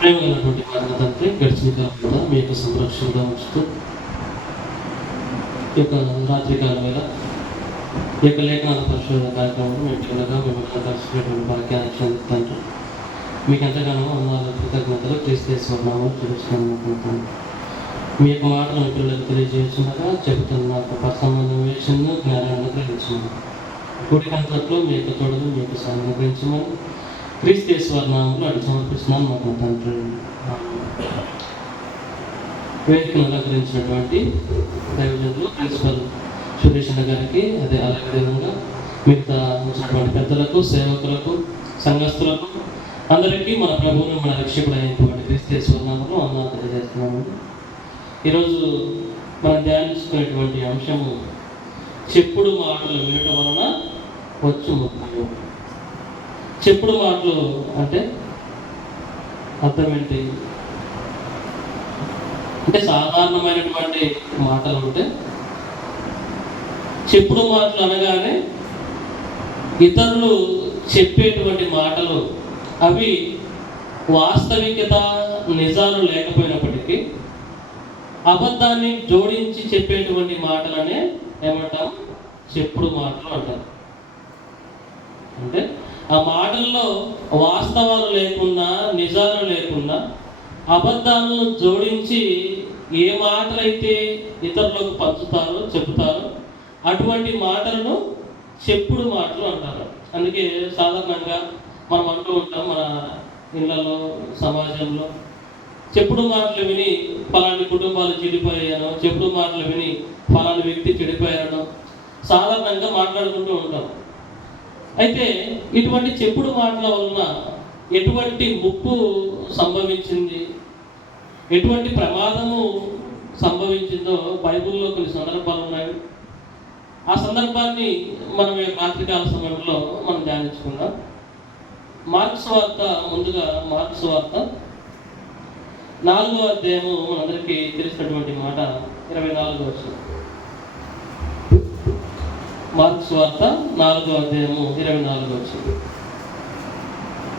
ప్రేమైనటువంటి వారిని తండ్రి గడిచిన కాలం కూడా మీ యొక్క సంరక్షణగా ఉంచుతూ ఈ యొక్క రాత్రికాల వేళ ఈ యొక్క లేఖనాల పరిశోధన కార్యక్రమంలో మేము పిల్లగా మేము కలిసినటువంటి భాగ్యాన్ని చెందుతాను మీకు ఎంతగానో అన్నాలు కృతజ్ఞతలు క్రీస్తేశ్వరనామో తెలుసుకున్నాను మీ యొక్క మాటలు పిల్లలకు తెలియజేస్తుండగా చెబుతున్న నాకు పరసంబంధం వేసిన జ్ఞానాన్ని గ్రహించమని. గుడి కంతట్లో మీ యొక్క తోడలు మీ యొక్క సాయం గ్రహించమని క్రీస్తేశ్వర నామంలో అటు సమర్పిస్తున్నాను మాకు తండ్రి వేదికను అలంకరించినటువంటి దైవజనులు ప్రిన్సిపల్ సురేష్ అన్న గారికి అదే అదేవిధంగా మిగతా ఉన్నటువంటి పెద్దలకు సేవకులకు సంఘస్థులకు అందరికీ మన ప్రభువును మన రక్షకుడు అయినటువంటి క్రీస్తేశ్వర నామంలో వందనాలు తెలియజేస్తున్నాము. ఈరోజు మనం ధ్యానించుకునేటువంటి అంశము చెప్పుడు మాటలు వినటం వలన వచ్చు ముఖ్యం చెప్పుడు మాటలు అంటే అర్థం ఏంటి? అంటే సాధారణమైనటువంటి మాటలు ఉంటే చెప్పుడు మాటలు అనగానే ఇతరులు చెప్పేటువంటి మాటలు అవి వాస్తవికత నిజాలు లేకపోయినప్పటికీ అబద్ధాన్ని జోడించి చెప్పేటువంటి మాటలనే ఏమంటాం? చెప్పుడు మాటలు అంటారు. అంటే ఆ మాటల్లో వాస్తవాలు లేకుండా నిజాలు లేకుండా అబద్ధాలను జోడించి ఏ మాటలైతే ఇతరులకు పంచుతారో చెబుతారో అటువంటి మాటలను చెప్పుడు మాటలు అంటారు. అందుకే సాధారణంగా మనం అంటూ ఉంటాం మన ఇళ్ళలో సమాజంలో చెప్పుడు మాటలు విని ఫలాని కుటుంబాలు చెడిపోయాను చెప్పుడు మాటలు విని ఫలాని వ్యక్తి చెడిపోయాను సాధారణంగా మాట్లాడుకుంటూ ఉంటాం. అయితే ఇటువంటి చెప్పుడు మాటల వలన ఎటువంటి ముప్పు సంభవించింది? ఎటువంటి ప్రమాదము సంభవించిందో బైబిల్లో కొన్ని సందర్భాలు ఉన్నాయి. ఆ సందర్భాన్ని మనం ఈ రాత్రికాల సమయంలో మనం ధ్యానించుకుందాం. మార్క్స్ వార్త ముందుగా మార్క్స్ వార్త. నాలుగో అధ్యాయము మనందరికీ తెలిసినటువంటి మాట ఇరవై నాలుగో వచ్చింది మార్క్స్ వార్త నాలుగో అధ్యాయము ఇరవై నాలుగో వచ్చింది.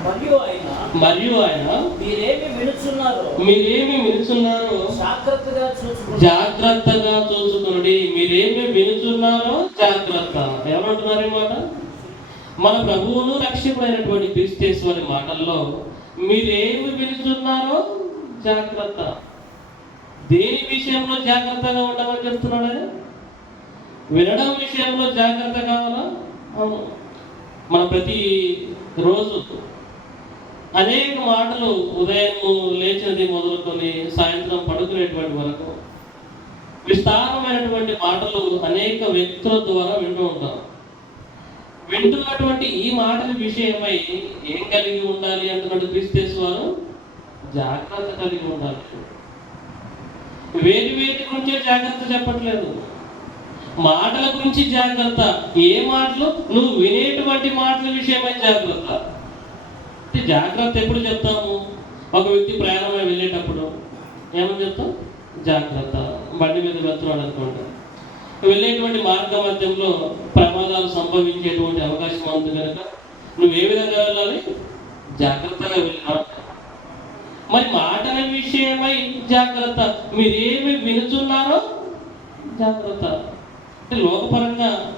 మరియు ఆయన మరియు ఆయన మీరేమి వినుచున్నారో మీరేమి వినుచున్నారో జాగ్రత్తగా జాగ్రత్తగా చూసుకుని మీరేమి వినుచున్నారో జాగ్రత్త. ఈ మాట? మన ప్రభువును రక్షకుడైనటువంటి క్రీస్తేశ్వరి మాటల్లో మీరేమి వినుచున్నారో జాగ్రత్త. దేని విషయంలో జాగ్రత్తగా ఉండమని చెప్తున్నాడు? వినడం విషయంలో జాగ్రత్త కావాలా? అవును. మన ప్రతి రోజు అనేక మాటలు ఉదయం లేచినది మొదలుకొని సాయంత్రం పడుకునేటువంటి వరకు విస్తారమైనటువంటి మాటలు అనేక వ్యక్తుల ద్వారా వింటూ ఉంటాం. వింటున్నటువంటి ఈ మాటల విషయమై ఏం కలిగి ఉండాలి అంటున్నాడు క్రిస్తేస్ వారు? జాగ్రత్త కలిగి ఉండాలి. వేది వేటి గురించే జాగ్రత్త చెప్పట్లేదు. మాటల గురించి జాగ్రత్త. ఏ మాటలు? నువ్వు వినేటువంటి మాటల విషయమై జాగ్రత్త. అంటే జాగ్రత్త ఎప్పుడు చెప్తాము? ఒక వ్యక్తి ప్రయాణమై వెళ్ళేటప్పుడు ఏమని చెప్తాం? జాగ్రత్త. బండి మీద వెళ్తున్నాడు అనుకోండి. వెళ్ళేటువంటి మార్గ మధ్యంలో ప్రమాదాలు సంభవించేటువంటి అవకాశం ఉంది కనుక నువ్వు ఏ విధంగా వెళ్ళాలి? జాగ్రత్తగా వెళ్ళాలి. మరి మాటల విషయమై జాగ్రత్త. మీరేమి వినుచున్నారో? జాగ్రత్త. లోకపరంగా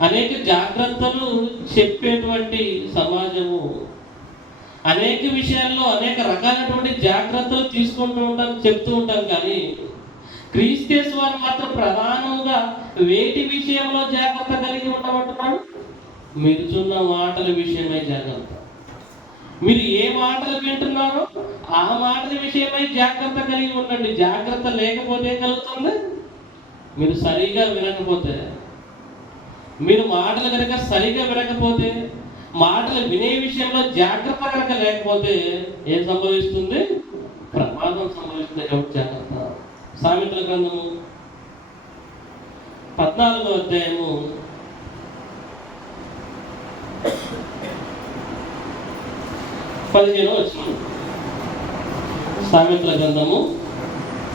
అనేక జాగ్రత్తలు చెప్పేటువంటి సమాజము. అనేక విషయాల్లో అనేక రకాలైనటువంటి జాగ్రత్తలు తీసుకుంటూ ఉంటాం చెప్తూ ఉంటాం కానీ క్రీస్తేస్ వారు మాత్రం ప్రధానంగా వేటి విషయంలో జాగ్రత్త కలిగి ఉండమంటున్నాడు మెరుచున్న మాటల విషయమై జాగ్రత్త. మీరు ఏ మాటలు వింటున్నారో ఆ మాటల విషయమై జాగ్రత్త కలిగి ఉండండి. జాగ్రత్త లేకపోతే కలుగుతుంది? మీరు సరిగా వినకపోతే మీరు మాటలు కనుక సరిగా వినకపోతే మాటలు వినే విషయంలో జాగ్రత్త కనుక లేకపోతే ఏం సంభవిస్తుంది? ప్రమాదం సంభవిస్తుంది. కాబట్టి జాగ్రత్త? సామెతల గ్రంథము పద్నాలుగో అధ్యాయము పదిహేను వచ్చిన సామెతల గ్రంథము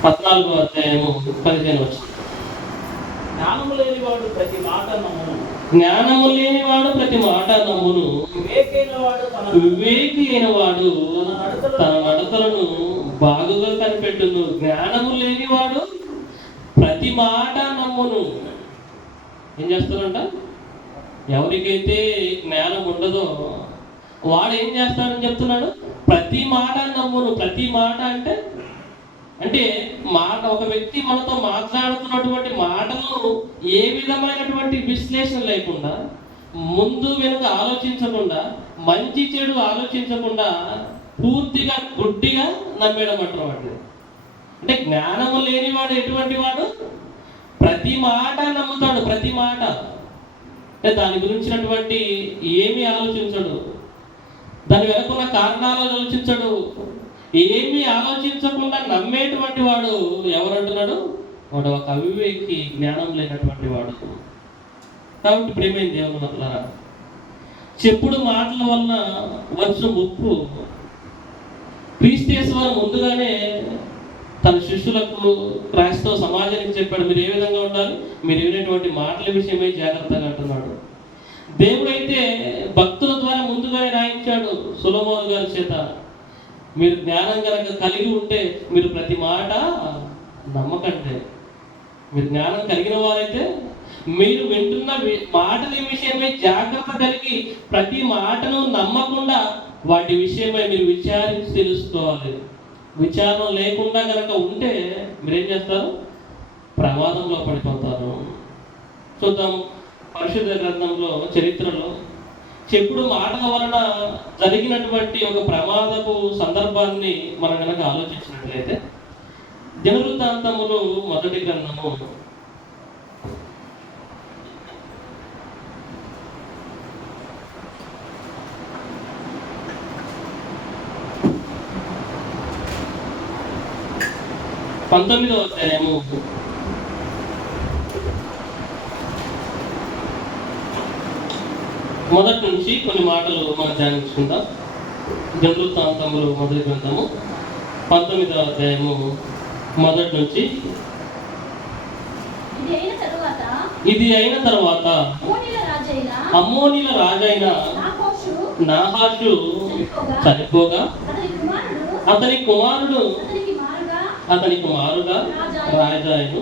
పద్నాలుగో అధ్యాయము పదిహేను వచ్చింది జ్ఞానము లేనివాడు ప్రతి మాట నమ్మును. జ్ఞానము లేనివాడు ప్రతి మాట నమ్మును. వాడు వివేకి అయిన వాడు తన నడత కొలతలను బాగుగా కనిపెట్టును. జ్ఞానము లేనివాడు ప్రతి మాట నమ్మును. ఏం చేస్తారంట ఎవరికైతే జ్ఞానం ఉండదో వాడు ఏం చేస్తాడని చెప్తున్నాడు? ప్రతి మాట నమ్మును. ప్రతి మాట అంటే అంటే మాట ఒక వ్యక్తి మనతో మాట్లాడుతున్నటువంటి మాటలను ఏ విధమైనటువంటి విశ్లేషణ లేకుండా ముందు వెనుక ఆలోచించకుండా మంచి చెడు ఆలోచించకుండా పూర్తిగా గుడ్డిగా నమ్మేయడం అంటారు అంటే జ్ఞానము లేనివాడు ఎటువంటి వాడు? ప్రతి మాట నమ్ముతాడు ప్రతి మాట. అంటే దాని గురించినటువంటి ఏమి ఆలోచించడు. దాని వెనుకున్న కారణాలు ఆలోచించడు. ఏమీ ఆలోచించకుండా నమ్మేటువంటి వాడు ఎవరంటున్నాడు వాడు ఒక అవివేకి జ్ఞానం లేనటువంటి వాడు. కాబట్టి ప్రేమైన దేవుని వల్ల చెప్పుడు మాటల వలన వచ్చిన ముప్పు క్రీస్తేశ్వరం ముందుగానే తన శిష్యులకు క్రైస్తవ సమాజానికి చెప్పాడు మీరు ఏ విధంగా ఉండాలి? మీరు వినేటువంటి మాటల విషయమై జాగ్రత్తగా అంటున్నాడు. దేవుడైతే భక్తుల ద్వారా ముందుగానే రాయించాడు సులమోహన్ గారి చేత మీరు జ్ఞానం కనుక కలిగి ఉంటే మీరు ప్రతి మాట నమ్మకండి మీరు జ్ఞానం కలిగిన వారైతే మీరు వింటున్న మాటల విషయమై జాగ్రత్త కలిగి ప్రతి మాటను నమ్మకుండా వాటి విషయమై మీరు విచారించి తెలుసుకోవాలి. విచారణ లేకుండా కనుక ఉంటే మీరేం చేస్తారు? ప్రమాదంలో పడిపోతారు. చూద్దాం పరిశుద్ధ గ్రంథంలో చరిత్రలో చెప్పుడు మాటల వలన జరిగినటువంటి ఒక ప్రమాదపు సందర్భాన్ని మనం కనుక ఆలోచించినట్లయితే దినవృత్తాంతములు మొదటి గ్రంథము. పంతొమ్మిదవ అధ్యాయము. మొదటి నుంచి కొన్ని మాటలు మనం ధ్యానించుకుందాం. దినవృత్తాంతములు మొదటి గ్రంథము పంతొమ్మిదవ అధ్యాయము. మొదటి నుంచి. ఇది అయిన తరువాత అమ్మోనీల రాజైన నాహాషు చనిపోగా అతని కుమారుడు అతని కుమారుడు అతనికి మారుగా అతనికి మారుగా రాజాయను.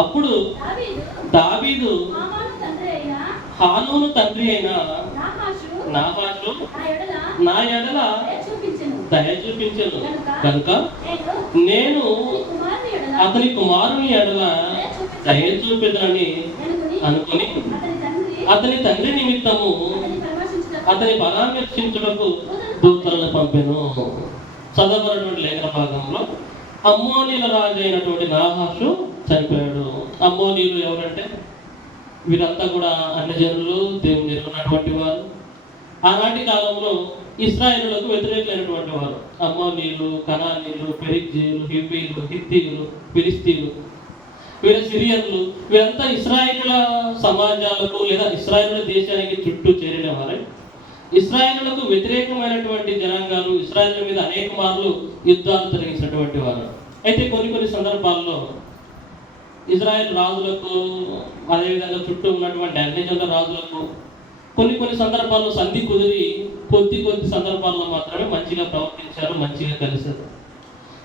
అప్పుడు దావీదు హానూను తండ్రి అయిన నాహాషు నా ఎడల దయ చూపించెను. కనుక నేను అతని కుమారుని ఎడల దయ చూపెదనని అనుకుని అతని తండ్రి నిమిత్తము అతని పరామర్శించుటకు దూతలను పంపెను. చదవనటువంటి లేఖన భాగంలో అమ్మోనీల రాజు అయినటువంటి నాహాషు చనిపోయాడు. అమ్మోనీలు ఎవరంటే? వీరంతా కూడా అన్ని జనులు దేవుని ఎరుగున్నటువంటి వారు. ఆనాటి కాలంలో ఇస్రాయేళ్ళకు వ్యతిరేకులైనటువంటి వారు. అమ్మోనీలు కనానీలు పెరిగ్జీలు హిబ్బీలు హిత్తీలు ఫిలిస్తీన్లు. వీళ్ళ సిరియన్లు వీరంతా ఇస్రాయేలుల సమాజాలకు లేదా ఇస్రాయేలుల దేశానికి చుట్టూ చేరిన వారే ఇస్రాయేలులకు వ్యతిరేకమైనటువంటి జనాంగాలు ఇస్రాయేల్ మీద అనేక మార్లు యుద్ధాలు జరిగించినటువంటి వారు. అయితే కొన్ని కొన్ని సందర్భాల్లో ఇజ్రాయెల్ రాజులకు అదేవిధంగా చుట్టూ ఉన్నటువంటి అన్ని జనుల రాజులకు కొన్ని కొన్ని సందర్భాల్లో సంధి కుదిరి కొద్ది కొద్ది సందర్భాల్లో మాత్రమే మంచిగా ప్రవర్తించారు మంచిగా కలిశారు.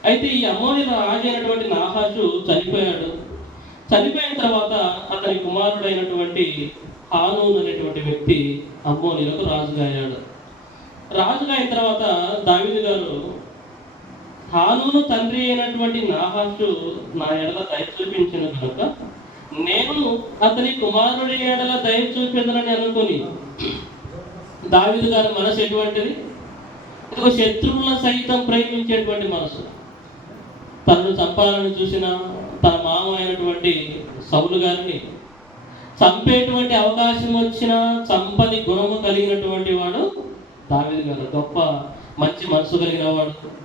అయితే ఈ అమ్మోని రాజు నాహాజు చనిపోయాడు. చనిపోయిన తర్వాత అతని కుమారుడైనటువంటి హానూన్ అనేటువంటి వ్యక్తి అమ్మోనిలకు రాజుగా అయ్యాడు. రాజుగా అయిన తర్వాత దావిది గారు హానూను తండ్రి అయినటువంటి నాహాజు నా ఎడల దయ చూపించిన కనుక నేను అతని కుమారుడి ఏడల దయ చూపిందనని అనుకుని దావిదు గారి మనసు ఎటువంటిది? ఒక శత్రువుల సైతం ప్రేమించేటువంటి మనసు. తనను చంపాలని చూసిన తన మామ అయినటువంటి సౌలు గారిని చంపేటువంటి అవకాశం వచ్చిన చంపని గుణము కలిగినటువంటి వాడు దావీదు గారు. గొప్ప మంచి మనసు కలిగిన వాడు.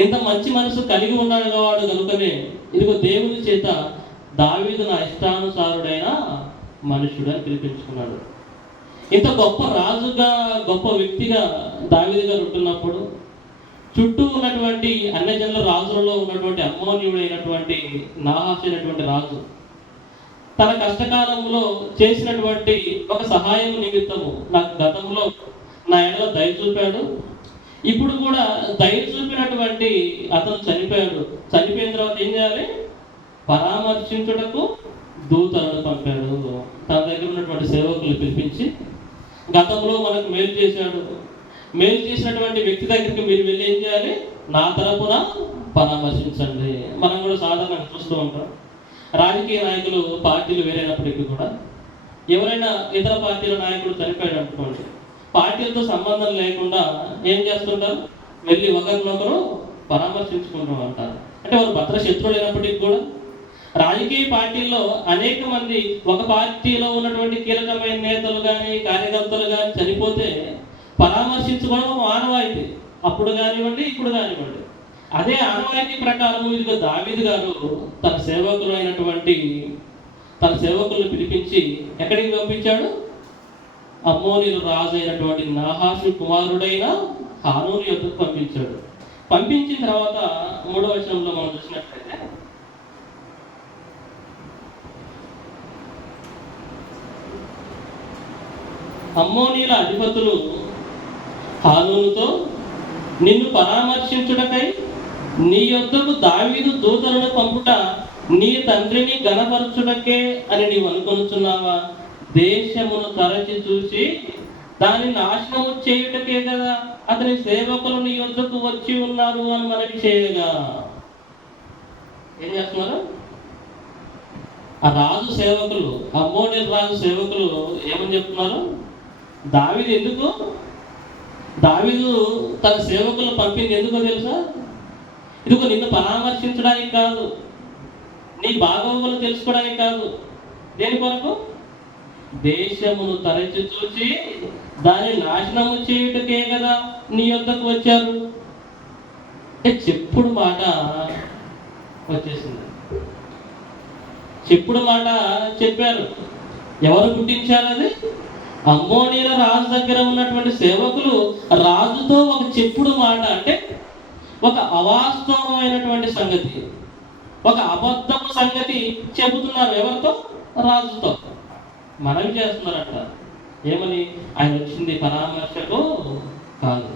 ఇంత మంచి మనసు కలిగి ఉన్నాడు వాడు కనుకనే ఇదిగో దేవుని చేత దావీదు నా ఇష్టానుసారుడైన మనుషుడు అని పిలిపించుకున్నాడు. ఇంత గొప్ప రాజుగా గొప్ప వ్యక్తిగా దావీదు గారు ఉంటున్నప్పుడు చుట్టూ ఉన్నటువంటి అన్ని జనుల రాజులలో ఉన్నటువంటి అమ్మోన్యుడైనటువంటి నాహాసైనటువంటి రాజు తన కష్టకాలంలో చేసినటువంటి ఒక సహాయం నిమిత్తము నాకు గతంలో నా ఎడల దయ చూపాడు. ఇప్పుడు కూడా దయ చూపినటువంటి అతను చనిపోయాడు. చనిపోయిన తర్వాత ఏం చేయాలి? పరామర్శించుటకు దూతలను పంపాడు. తన దగ్గర ఉన్నటువంటి సేవకులు పిలిపించి గతంలో మనకు మేలు చేశాడు. మేలు చేసినటువంటి వ్యక్తి దగ్గరికి మీరు వెళ్ళి ఏం చేయాలి? నా తరపున పరామర్శించండి. మనం కూడా సాధారణంగా చూస్తూ ఉంటాం. రాజకీయ నాయకులు పార్టీలు వేరైనప్పటికీ కూడా ఎవరైనా ఇతర పార్టీల నాయకులు చనిపోయాడు అనుకోండి పార్టీలతో సంబంధం లేకుండా ఏం చేస్తుంటారు? వెళ్ళి ఒకరినొకరు పరామర్శించుకుంటూ ఉంటారు. అంటే వారు భద్ర శత్రువులు అయినప్పటికీ కూడా రాజకీయ పార్టీల్లో అనేక మంది ఒక పార్టీలో ఉన్నటువంటి కీలకమైన నేతలు కానీ కార్యకర్తలు కానీ చనిపోతే పరామర్శించుకోవడం ఒక ఆనవాయితీ. అప్పుడు కానివ్వండి ఇప్పుడు కానివ్వండి. అదే ఆనవాయితీ ప్రకారం ఇదిగో దావీదు గారు తన సేవకులు అయినటువంటి తన సేవకులను పిలిపించి ఎక్కడికి పంపించాడు? అమ్మోనీలు రాజు అయినటువంటి నాహాసు కుమారుడైన హానూని యొద్దకు పంపించాడు. పంపించిన తర్వాత మూడవ వచనంలో మనం చూసినట్లయితే అమ్మోనీల అధిపతులు హానూనుతో నిన్ను పరామర్శించుటకై నీ యొద్దకు దావీదు దూతలను పంపుట నీ తండ్రిని గణపరచుటకే అని నీవు అనుకొనుచున్నావా? దేశమును తరచి చూసి దాని నాశనము చేయుటకే కదా అతని సేవకులు నీ యొద్దకు వచ్చి ఉన్నారు అని మనకి చేయగా. ఏం చేస్తున్నారు? ఆ రాజు సేవకులు అమ్మోని రాజు సేవకులు ఏమని చెప్తున్నారు? దావిది ఎందుకు? దావిదు తన సేవకులను పంపింది ఎందుకో తెలుసా? ఇదిగో నిన్ను పరామర్శించడానికి కాదు నీ బాగోగులు తెలుసుకోవడానికి కాదు. దేని కొరకు? దేశమును తరచి చూసి దాని నాశనము చేయుటకే కదా నీ యొద్దకు వచ్చారు. చెప్పుడు మాట వచ్చేసింది. చెప్పుడు మాట చెప్పారు. ఎవరు పుట్టించారు అది? అమ్మోనీల రాజు దగ్గర ఉన్నటువంటి సేవకులు రాజుతో ఒక చెప్పుడు మాట అంటే ఒక అవాస్తవమైనటువంటి సంగతి. ఒక అబద్ధపు సంగతి చెబుతున్నారు ఎవరితో? రాజుతో. మనవి చేస్తున్నారట. ఏమని? ఆయన వచ్చింది పరామర్శకు? కాదు.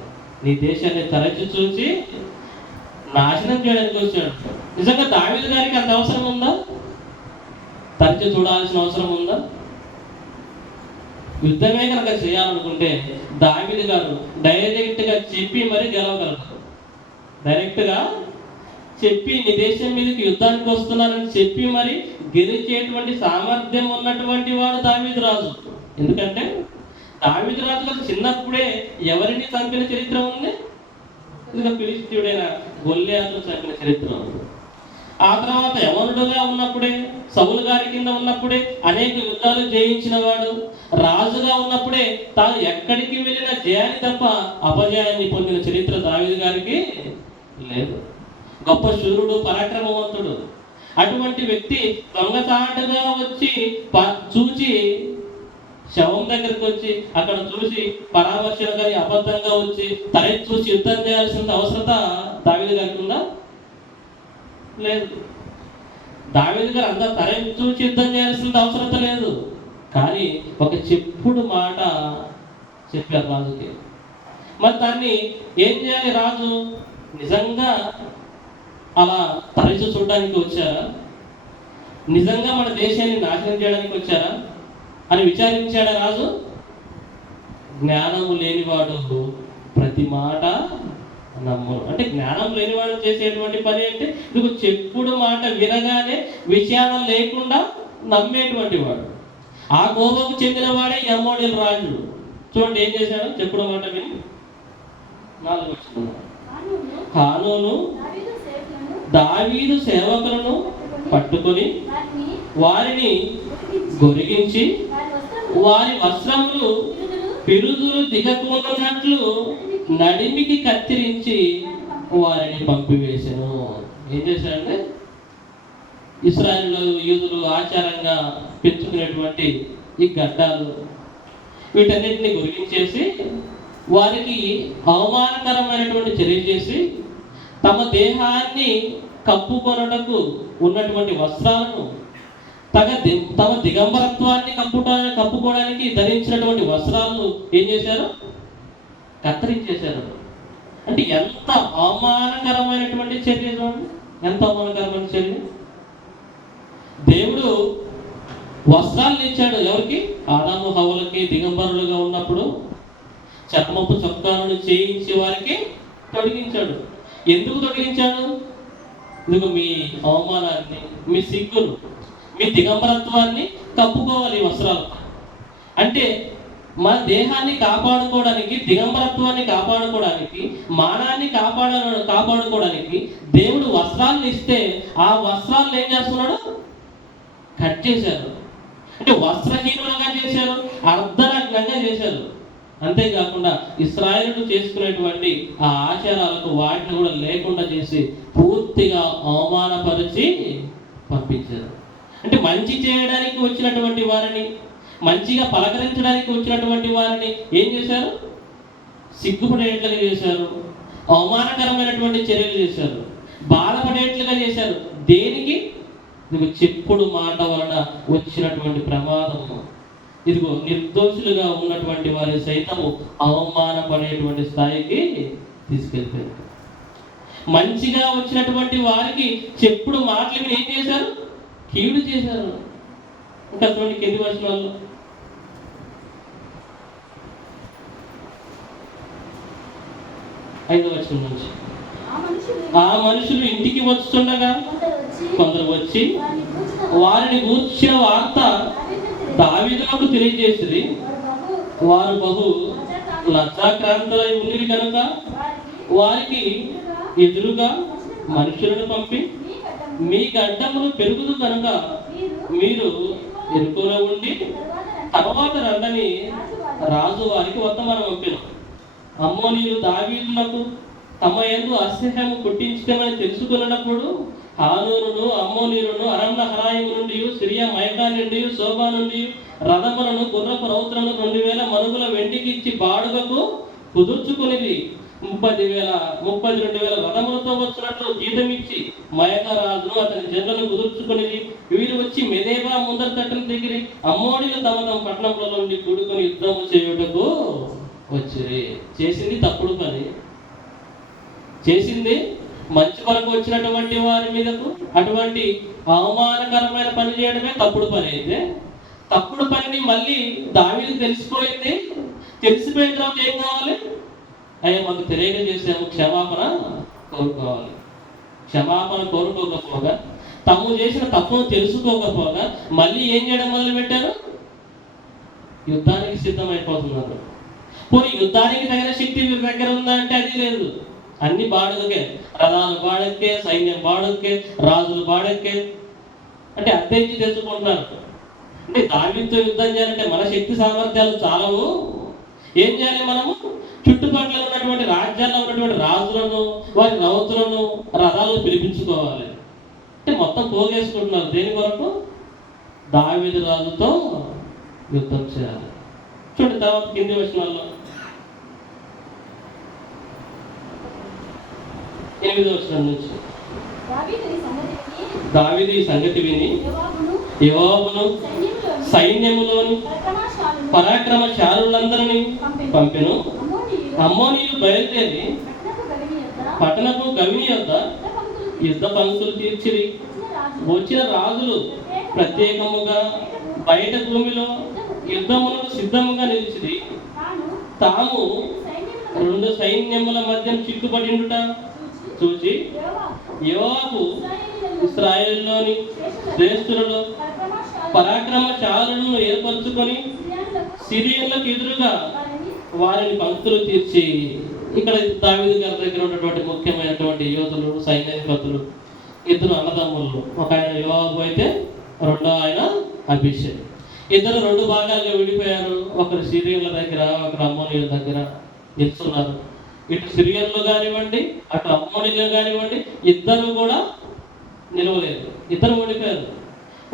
నీ దేశాన్ని తరచి చూసి నాశనం చేయడానికి వచ్చాడు. నిజంగా దావీదు గారికి అంత అవసరం ఉందా? తరచి చూడాల్సిన అవసరం ఉందా? యుద్ధమే కనుక చేయాలనుకుంటే దావిది గారు డైరెక్ట్గా చెప్పి మరీ గెలవగలరు. డైరెక్ట్గా చెప్పి నీ దేశం మీదకి యుద్ధానికి వస్తున్నానని చెప్పి మరి గెలిచేటువంటి సామర్థ్యం ఉన్నటువంటి వాడు దావిది రాజు. ఎందుకంటే దావీదు రాజులకు చిన్నప్పుడే ఎవరిని చంపిన చరిత్ర ఉంది? ఇదిగో ఫిలిస్తీయుడైన గొల్లియాతో చంపిన చరిత్ర ఉంది. ఆ తర్వాత యవనుడుగా ఉన్నప్పుడే సౌలు గారి కింద ఉన్నప్పుడే అనేక యుద్ధాలు జయించిన వాడు రాజుగా ఉన్నప్పుడే తాను ఎక్కడికి వెళ్ళిన జయాన్ని తప్ప అపజయాన్ని పొందిన చరిత్ర దావీదు గారికి లేదు. గొప్ప శూరుడు పరాక్రమవంతుడు. అటువంటి వ్యక్తి దొంగచాటుగా వచ్చి చూచి శవం దగ్గరికి వచ్చి అక్కడ చూసి పరామర్శలు కానీ అబద్ధంగా వచ్చి తలెత్తి చూసి యుద్ధం చేయాల్సిన అవసరత దావీదు గారికి ఉందా? లేదు. దావేది గారు అంతా తలెత్తి యుద్ధం చేయాల్సిన అవసరత లేదు. కానీ ఒక చెప్పుడు మాట చెప్పారు రాజుకి. మరి దాన్ని ఏం చేయాలి రాజు? నిజంగా అలా తరచు చూడడానికి వచ్చారా? నిజంగా మన దేశాన్ని నాశనం చేయడానికి వచ్చారా? అని విచారించాడా రాజు? జ్ఞానము లేనివాడు ప్రతి మాట నమ్మరు అంటే జ్ఞానం లేనివాడు చేసేటువంటి పని అంటే నువ్వు చెప్పుడు మాట వినగానే విషయాలు లేకుండా నమ్మేటువంటి వాడు. ఆ గోవకు చెందిన వాడే యమ్మోడిల రాజు చూడండి ఏం చేశాడు? చెప్పుడు మాట విని నాలుగు వచ్చిన కానూను దావీదు సేవకులను పట్టుకొని వారిని గొరిగించి వారి వస్త్రములు పిరుదులు దిగకూడనట్లు నడిమికి కత్తిరించి వారిని పంపివేశాను. ఏం చేశాడంటే ఇస్రాయల్ యూదులు ఆచారంగా పెంచుకునేటువంటి ఈ గడ్డాలు వీటన్నిటిని గురించేసి వారికి అవమానకరమైనటువంటి చర్య చేసి తమ దేహాన్ని కప్పుకొనటకు ఉన్నటువంటి వస్త్రాలను తగ ది- తమ దిగంబరత్వాన్ని కప్పుట కప్పుకోవడానికి ధరించినటువంటి వస్త్రాలను ఏం చేశారు? కత్తిరించేశారు అంటే ఎంత అవమానకరమైనటువంటి చర్య చూడండి. ఎంత అవమానకరమైన చర్య? దేవుడు వస్త్రాలు ఇచ్చాడు ఎవరికి? ఆదాము హవులకి దిగంబరులుగా ఉన్నప్పుడు చర్మపు చొక్కాలను చేయించి వారికి తొడిగించాడు. ఎందుకు తొడిగించాడు? ఇదిగో మీ అవమానాన్ని మీ సిగ్గును మీ దిగంబరత్వాన్ని కప్పుకోవాలి ఈ వస్త్రాలు. అంటే మన దేహాన్ని కాపాడుకోవడానికి దిగంబరత్వాన్ని కాపాడుకోవడానికి మానాన్ని కాపాడ కాపాడుకోవడానికి దేవుడు వస్త్రాలను ఇస్తే ఆ వస్త్రాలను ఏం చేస్తున్నాడు? కట్ చేశారు. అంటే వస్త్రహీనులుగా చేశారు అర్ధనగ్నంగా చేశారు. అంతేకాకుండా ఇస్రాయలు చేసుకునేటువంటి ఆ ఆచారాలకు వాటిని కూడా లేకుండా చేసి పూర్తిగా అవమానపరిచి పంపించారు. అంటే మంచి చేయడానికి వచ్చినటువంటి వారిని మంచిగా పలకరించడానికి వచ్చినటువంటి వారిని ఏం చేశారు? సిగ్గుపడేట్లుగా చేశారు. అవమానకరమైనటువంటి చర్యలు చేశారు. బాధపడేట్లుగా చేశారు. దేనికి? ఇదిగో చెప్పుడు మాట వలన వచ్చినటువంటి ప్రమాదము. ఇదిగో నిర్దోషులుగా ఉన్నటువంటి వారి సైతము అవమానపడేటువంటి స్థాయికి తీసుకెళ్తారు మంచిగా వచ్చినటువంటి వారికి చెప్పుడు మాటలు ఏం చేశారు? కీడు చేశారు. ఇంకా చూడండి కింది వాళ్ళు ఐదు వర్షం నుంచి. ఆ మనుషులు ఇంటికి వస్తుండగా కొందరు వచ్చి వారిని గూర్చిన వార్త దావీదులకు తెలియజేసింది. వారు బహు లజ్జాక్రాంతులై ఉండిరి కనుక వారికి ఎదురుగా మనుషులను పంపి మీ గడ్డము మీ గడ్డములు పెరుగుదు కనుక మీరు ఎరుకులో ఉండి తరువాత రండని రాజు వారికి వర్తమానం పంపిన అమ్మోనీయులు దావీదులకు తమ ఎందు అసహ్యము పుట్టించమని తెలుసుకున్నప్పుడు హానూరును అమ్మోనీరును అరణ్య హరాయిము నుండి సిరియా మైకా నుండి శోభా నుండి రథములను గుర్రపు రౌతులను రెండు వేల మనుగుల వెండికిచ్చి బాడుగకు కుదుర్చుకునిది ముప్పది వేల ముప్పై రెండు వేల రథములతో వచ్చినట్లు జీతం ఇచ్చి మయకరాజును అతని జనులను కుదుర్చుకుని వీరు వచ్చి మెదేబా ముందర తట్టల దగ్గర అమ్మోడిలు తమ తమ పట్టణంలో నుండి కూడుకొని యుద్ధము చేయుటకు వచ్చి చేసింది తప్పుడు పని. చేసింది మంచి కొరకు వచ్చినటువంటి వారి మీదకు అటువంటి అవమానకరమైన పని చేయడమే తప్పుడు పని అయితే తప్పుడు పనిని మళ్ళీ దావీదు తెలిసిపోయింది. తెలిసిపోయిన తర్వాత ఏం కావాలి? అయ్యా మాకు తెలియక చేసాము క్షమాపణ కోరుకోవాలి. క్షమాపణ కోరుకోకపోగా తాము చేసిన తప్పును తెలుసుకోకపోగా మళ్ళీ ఏం చేయడం మొదలుపెట్టారు? యుద్ధానికి సిద్ధమైపోతున్నారు. పోనీ యుద్ధానికి తగిన శక్తి మీ దగ్గర ఉందా అంటే అది లేదు. అన్ని బాడుగకే. రథాలు బాడక్కే సైన్యం బాడెక్కే రాజులు బాడెక్కే. అంటే అద్దెంచి తెచ్చుకుంటున్నారు. అంటే దావితో యుద్ధం చేయాలంటే మన శక్తి సామర్థ్యాలు చాలవు. ఏం చేయాలి మనము? చుట్టుపక్కల ఉన్నటువంటి రాజ్యాల్లో ఉన్నటువంటి రాజులను వారి రౌతులను రథాలను పిలిపించుకోవాలి. అంటే మొత్తం పోగేసుకుంటున్నారు. దేని కొరకు? దావిది రాజుతో యుద్ధం చేయాలి. చూడండి తర్వాత కింది వచనాల్లో ఎనిమిదో వచనం నుంచి. దావిది సంగతి విని యోవాబును సైన్యంలోని సైన్యములోని పరాక్రమశాలులను పరాక్రమశాలులందరినీ పంపెను. అమ్మోనీయులు బయలుదేరి పట్టణపు గవిని యొద్ద యుద్ధ పంక్తులు తీర్చిరి. వచ్చిన రాజులు ప్రత్యేకముగా బయట భూమిలో యుద్ధములకు సిద్ధముగా నిలిచిరి. తాను తాము రెండు సైన్యముల మధ్య చిక్కుపడిండుట చూచి ఇశ్రాయేలీయులలో ఇస్రాయేల్లోని శ్రేష్ఠులలో పరాక్రమశాలను ఏర్పరచుకొని సిరియనులకు ఎదురుగా వారిని పంక్తులు తీర్చి ఇక్కడ దావీదు గారి దగ్గర ఉన్నటువంటి ముఖ్యమైనటువంటి యోధులు సైన్యాధిపతులు ఇద్దరు అన్నదమ్ములు. ఒక ఆయన యోవాబు అయితే రెండో ఆయన అభిషేక్ ఇద్దరు రెండు భాగాలుగా విడిపోయారు. ఒకరు సిరియన్ల దగ్గర ఒకరు అమ్మోనియుల దగ్గర నిల్చున్నారు ఇటు సిరియన్లు కానివ్వండి అటు అమ్మోనిలు కానివ్వండి ఇద్దరు కూడా నిలవలేదు. ఇద్దరు ఓడిపోయారు.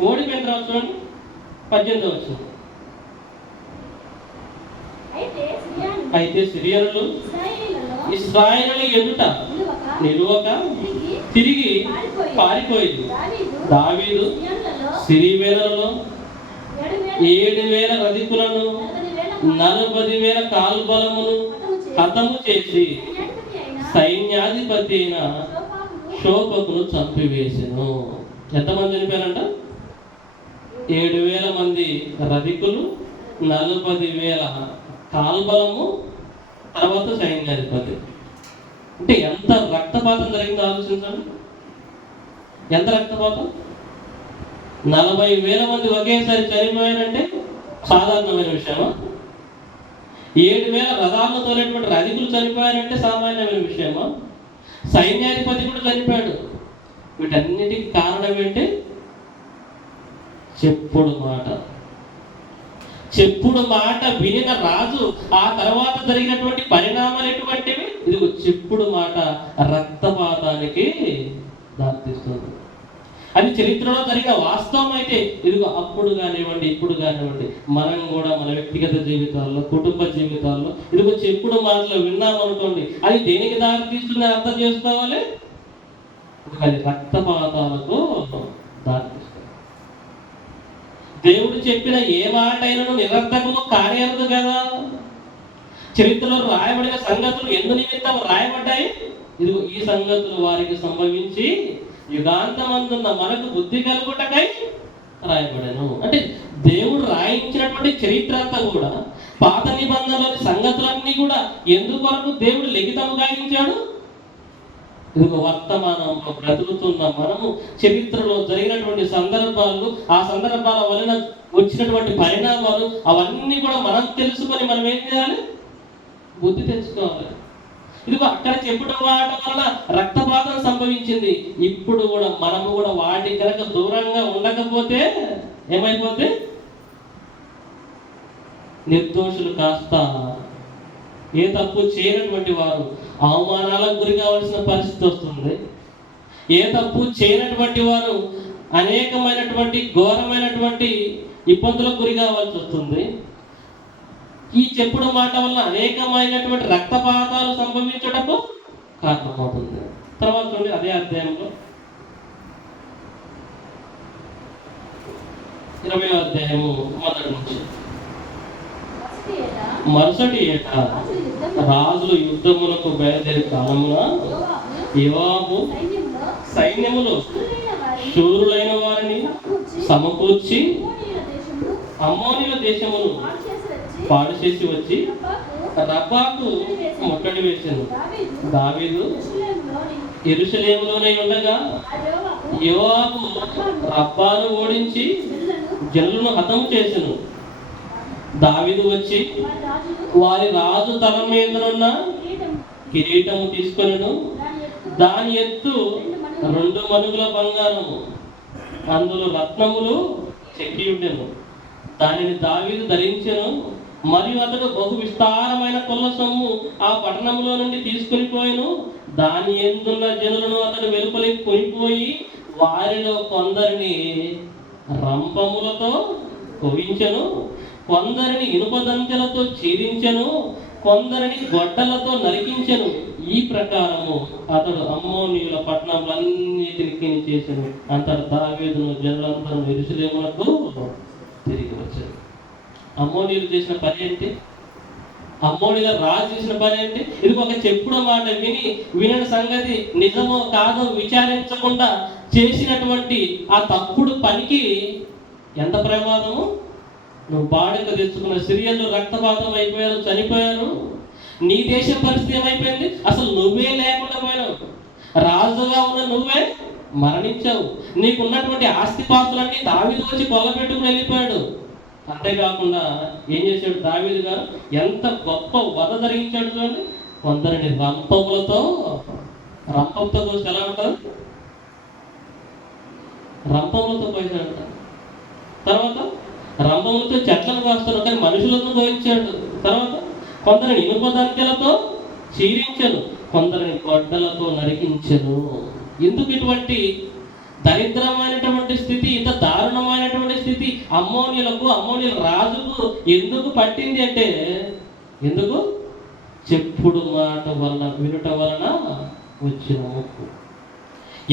ఓడిపోయిన తర్వాత చూడండి పద్దెనిమిది వచ్చింది. అయితే సిరియాను అయితే సిరియన్లు ఇస్రాయేలు ఎదుట నిలువక తిరిగి తిరిగి పారిపోయి పారిపోయింది. దావీదు సిరివేలలో ఏడు వేల రధికులను నలభై వేల కాల్బలమును హతము చేసి సైన్యాధిపతి అయిన శోభకును చంపివేసెను. ఎంతమంది చనిపోయారంట? ఏడు వేల మంది రధికులు నలభై వేల కాల్బలము తర్వాత సైన్యాధిపతి. అంటే ఎంత రక్తపాతం జరిగిందో ఆలోచించండి. ఎంత రక్తపాతం? నలభై వేల మంది ఒకేసారి చనిపోయారంటే సాధారణమైన విషయమా? ఏడు వేల రథాలను తోలేటువంటి రధికులు చనిపోయారంటే సామాన్యమైన విషయమా? సైన్యాధిపతి కూడా చనిపోయాడు. వీటన్నిటికి కారణం ఏంటి? చెప్పుడు మాట. చెప్పుడు మాట వినిన రాజు ఆ తర్వాత జరిగినటువంటి పరిణామాలు ఎటువంటివి? ఇదిగో చెప్పుడు మాట రక్తపాతానికి దారితీస్తుంది. అది చరిత్రలో జరిగిన వాస్తవం అయితే ఇదిగో అప్పుడు కానివ్వండి ఇప్పుడు కానివ్వండి మనం కూడా మన వ్యక్తిగత జీవితాల్లో కుటుంబ జీవితాల్లో ఇదిగో చెప్పుడు మాటలు విన్నాం అనుకోండి అది దేనికి దారితీస్తుంది అర్థం చేసుకోవాలి? అది రక్తపాతాలకు దారి దేవుడు చెప్పిన ఏ మాట అయినను నిరర్థకము కార్యాలు కదా. చరిత్రలో రాయబడిన సంగతులు ఎందు నిమిత్తం రాయబడ్డాయి? ఇదిగో ఈ సంగతులు వారికి సంభవించి యుగాంతమందున్న మనకు బుద్ధి కలుగుటకై రాయబడను. అంటే దేవుడు రాయించినటువంటి చరిత్ర అంతా కూడా పాత నిబంధనలోని సంగతులన్నీ కూడా ఎందుకొరకు దేవుడు లిఖితం గాయించాడు? ఇది ఇదిగో వర్తమానంలో బ్రతుకుతున్న మనము చరిత్రలో జరిగినటువంటి సందర్భాలు ఆ సందర్భాల వలన వచ్చినటువంటి పరిణామాలు అవన్నీ కూడా మనం తెలుసుకొని మనం ఏం చేయాలి? బుద్ధి తెచ్చుకోవాలి ఇదిగో అక్కడ చెప్పుడు వాడటం వల్ల రక్తపాతం సంభవించింది. ఇప్పుడు కూడా మనము కూడా వాటి కనుక దూరంగా ఉండకపోతే ఏమైపోతే నిర్దోషులు కాస్త ఏ తప్పు చేయనటువంటి వారు అవమానాలకు గురి కావాల్సిన పరిస్థితి వస్తుంది. ఏ తప్పు చేయనటువంటి వారు అనేకమైనటువంటి ఘోరమైనటువంటి ఇబ్బందులకు గురి కావాల్సి వస్తుంది. ఈ చెప్పుడు మాట వల్ల అనేకమైనటువంటి రక్తపాతాలు సంభవించటకు కారణమవుతుంది. తర్వాత చూడండి అదే అధ్యాయంలో. ఇరవై అధ్యాయము మొదటి నుంచి. మరుసటి ఏట? రాజులు యుద్ధములకు బయలుదేరి కాలమున యోవాబు సైన్యములు శూరులైన వారిని సమకూర్చి అమ్మోనిల దేశమును పాడు చేసి వచ్చి రబ్బాకు ముట్టడి వేసాను దావీదు ఎరుసలేములోనే ఉండగా యువాకు రబ్బాను ఓడించి జల్లును జనులను హతము చేసెను. దావిదు వచ్చి వారి రాజు తల మీదనున్న కిరీటం కిరీటము తీసుకొనిను. దాని ఎత్తు దాని ఎత్తు రెండు మనుగుల బంగారము. అందులో రత్నములు చెక్కి ఉండెను. దానిని దావీదు ధరించెను. మరియు అతడు బహు విస్తారమైన కొల్ల సొమ్ము ఆ పట్టణంలో నుండి తీసుకుని పోయాను. దాని ఎందున్న జనులను అతడు వెలుపలికి కొనిపోయి వారిలో కొందరిని రంపములతో కొవించను కొందరిని ఇనుపదంతెలతో ఛేదించను కొందరిని గొడ్డలతో నరికించెను. ఈ ప్రకారము అతడు అమ్మోనీయుల పట్టణములన్నిటిని చేసెను. అంతటి దావేదును జనులందరూ ఎరుసలేములకు తిరిగి వచ్చాను అమ్మోనీలు చేసిన పని ఏంటి? అమ్మోనీల రాజు చేసిన పని ఏంటి? ఇది ఒక చెప్పుడు మాట విని వినని సంగతి నిజమో కాదో విచారించకుండా చేసినటువంటి ఆ తప్పుడు పనికి ఎంత ప్రమాదము? నువ్వు బాడిక తెచ్చుకున్న సిరియల్లో రక్తపాతం అయిపోయారు చనిపోయారు. నీ దేశం పరిస్థితి ఏమైపోయింది? అసలు నువ్వే లేకుండా పోయావు. రాజుగా ఉన్న నువ్వే మరణించావు. నీకున్నటువంటి ఆస్తిపాస్తులన్నీ దావీదు వచ్చి కొల్లబెట్టుకుని వెళ్ళిపోయాడు. అంతేకాకుండా ఏం చేశాడు దావీదు గారు? ఎంత గొప్ప వధ జరిగించాడు చూడండి. కొందరిని రంపములతో రంపంతో కోసి ఎలా ఉంటారు రంపములతో కోసాడు తర్వాత రంపములతో చెట్లను కాస్తాడు కానీ మనుషులతో కోయించాడు తర్వాత కొందరిని ఇనుపదంకెలతో చీరించను కొందరిని గొడ్డలతో నరికించను. ఎందుకు ఇటువంటి దరిద్రమైనటువంటి స్థితి ఇంత దారుణమైనటువంటి స్థితి అమ్మోనియలకు అమ్మోనియల రాజుకు ఎందుకు పట్టింది అంటే ఎందుకు? చెప్పుడు మాట వలన వినుట వలన వచ్చిన ముప్పు.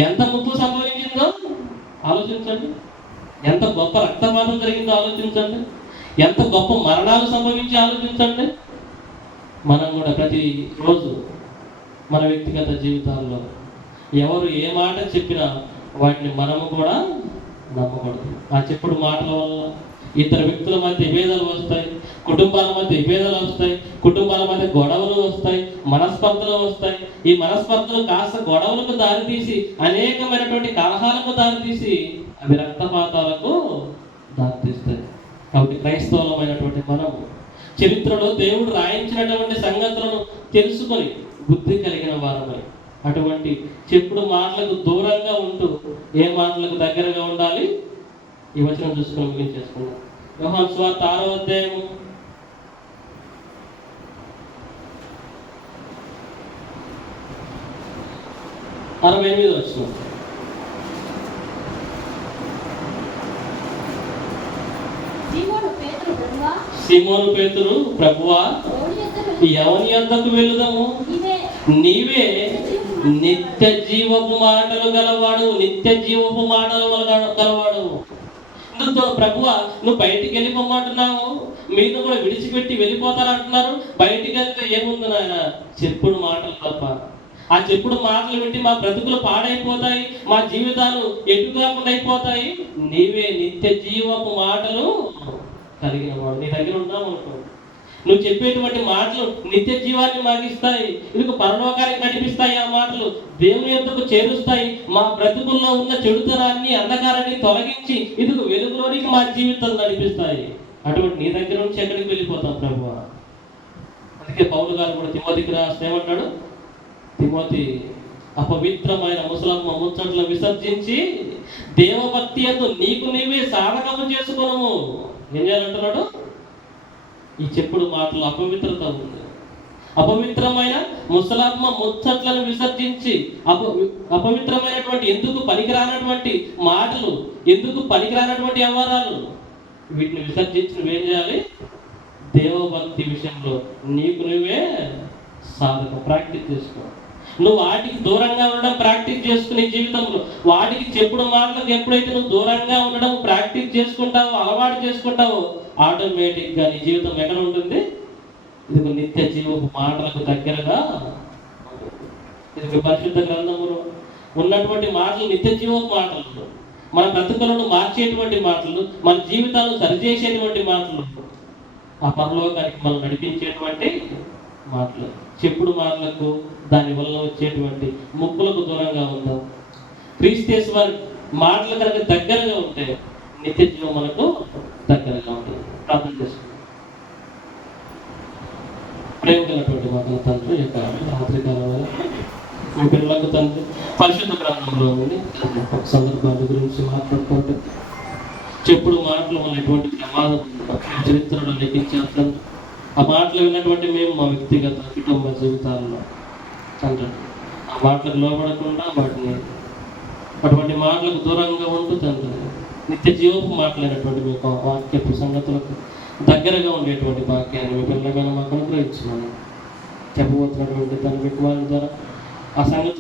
ఎంత ముప్పు సంభవించిందో ఆలోచించండి. ఎంత గొప్ప రక్తపాతం జరిగిందో ఆలోచించండి. ఎంత గొప్ప మరణాలు సంభవించి ఆలోచించండి. మనం కూడా ప్రతి రోజు మన వ్యక్తిగత జీవితాల్లో ఎవరు ఏ మాట చెప్పినా వాటిని మనము కూడా నమ్మకూడదు ఆ చెప్పుడు మాటల వల్ల ఇద్దరు వ్యక్తుల మధ్య విభేదాలు వస్తాయి కుటుంబాల మధ్య విభేదాలు వస్తాయి కుటుంబాల మధ్య గొడవలు వస్తాయి మనస్పర్ధలు వస్తాయి. ఈ మనస్పర్ధలు కాస్త గొడవలకు దారితీసి అనేకమైనటువంటి కలహాలకు దారితీసి అవి రక్తపాతాలకు దారితీస్తాయి. కాబట్టి క్రైస్తవులమైనటువంటి మనం చరిత్రలో దేవుడు రాయించినటువంటి సంగతులను తెలుసుకొని బుద్ధి కలిగిన వారమై అటువంటి చెప్పుడు మాటలకు దూరంగా ఉంటూ ఏ మాటలకు దగ్గరగా ఉండాలి? ఈ వచనం చూసుకొని ముగించేసుకున్నాం యోహాన్ స్వార్థ ఆరో అధ్యాయము. అరవై ఎనిమిది వచ్చిన సీమోను పేతురు ప్రభువా? ఎవరి ఎవని వెళ్ళుదాము నీవే. నీవే. నిత్య జీవపు మాటలు గలవాడు నిత్య జీవపు మాటలు గలవాడు. నువ్వు ప్రభువా నువ్వు బయటికి వెళ్ళిపోమంటున్నావు? మీరు కూడా విడిచిపెట్టి వెళ్ళిపోతారంటున్నారు. బయటికి వెళ్తే ఏముంది నాయన? చెప్పుడు మాటలు తప్ప. ఆ చెప్పుడు మాటలు పెట్టి మా బ్రతుకులు పాడైపోతాయి మా జీవితాలు ఎటు కాకుండా అయిపోతాయి. నీవే నిత్య జీవపు మాటలు కలిగిన వాడు. నీ దగ్గర ఉన్నావు అనుకో నువ్వు చెప్పేటువంటి మాటలు నిత్య జీవాన్ని మాగిస్తాయి ఇదిగో పరలోకానికి నడిపిస్తాయి ఆ మాటలు. దేవుని యొద్దకు చేరుస్తాయి. మా బ్రతుకుల్లో ఉన్న చెడుతనాన్ని అంధకారాన్ని తొలగించి ఇదిగో వెలుగులోనికి మా జీవితాలు నడిపిస్తాయి. అటువంటి నీ దగ్గర నుంచి ఎక్కడికి వెళ్ళిపోతాం ప్రభు? అందుకే పౌలు గారు కూడా తిమోతికి రాస్తే ఏమంటాడు? తిమోతి అపవిత్రమైన ముసలమ్మ ముచ్చట్లు విసర్జించి దేవభక్తి అందు నీకు నీవే సాధకము చేసుకోము ఏం చేయాలంటున్నాడు? ఈ చెప్పుడు మాటలు అపవిత్రత ఉంది. అపవిత్రమైన ముసలమ్మ ముచ్చట్లను విసర్జించి అప అపవిత్రమైనటువంటి ఎందుకు పనికిరానటువంటి మాటలు ఎందుకు పనికిరానటువంటి వ్యవహారాలు వీటిని విసర్జించి నువ్వేం చేయాలి? దేవభక్తి విషయంలో నీకు నువ్వే సాధక ప్రాక్టీస్ చేసుకో. నువ్వు వాటికి దూరంగా ఉండడం ప్రాక్టీస్ చేసుకునే జీవితంలో వాటికి చెప్పుడు మాటలకు ఎప్పుడైతే నువ్వు దూరంగా ఉండడం ప్రాక్టీస్ చేసుకుంటావో అలవాటు చేసుకుంటావో ఆటోమేటిక్గా నీ జీవితం ఎక్కడ ఉంటుంది? ఇది నిత్య జీవపు మాటలకు దగ్గరగా ఇది పరిశుద్ధ గ్రంథములో ఉన్నటువంటి మాటలు నిత్య జీవపు మాటలు. మన బ్రతుకులను మార్చేటువంటి మాటలు మన జీవితాలను సరిచేసేటువంటి మాటలు. ఆ పరలోకానికి మనం నడిపించేటువంటి మాటలు. చెప్పుడు మాటలకు దాని వల్ల వచ్చేటువంటి ముప్పులకు దూరంగా ఉందాం. క్రీస్తేశ్వర్ వారి మాటలు కనుక దగ్గరగా ఉంటే నిత్య జీవం మనకు దగ్గరగా ఉంటుంది. ప్రార్థన చేసుకుందాం. ప్రేమ కలిగినటువంటి మాటల తండ్రి యొక్క రాత్రి కాలం మీ పిల్లలకు తండ్రి పరిశుద్ధ ప్రాంతంలో నుండి సందర్భాల గురించి మాట్లాడుకుంటే చెప్పుడు మాటలు మన ఎటువంటి ప్రమాదం ఉందో చరిత్రలో లెక్కించేస్తాం ఆ మాటలు విన్నటువంటి మేము మా వ్యక్తిగత కుటుంబ జీవితాల్లో తండ్రి ఆ మాటలకు లోపడకుండా వాటిని అటువంటి మాటలకు దూరంగా ఉంటూ తండ్రి నిత్య జీవపు మాట్లాడేటువంటి మీ యొక్క వాక్యపు సంగతులకు దగ్గరగా ఉండేటువంటి వాక్యాన్ని మీ పిల్లలుగా మాకు అనుగ్రహించున్నాను చెప్పబోతున్నటువంటి తన బిడ్డ ద్వారా ఆ సంగతులు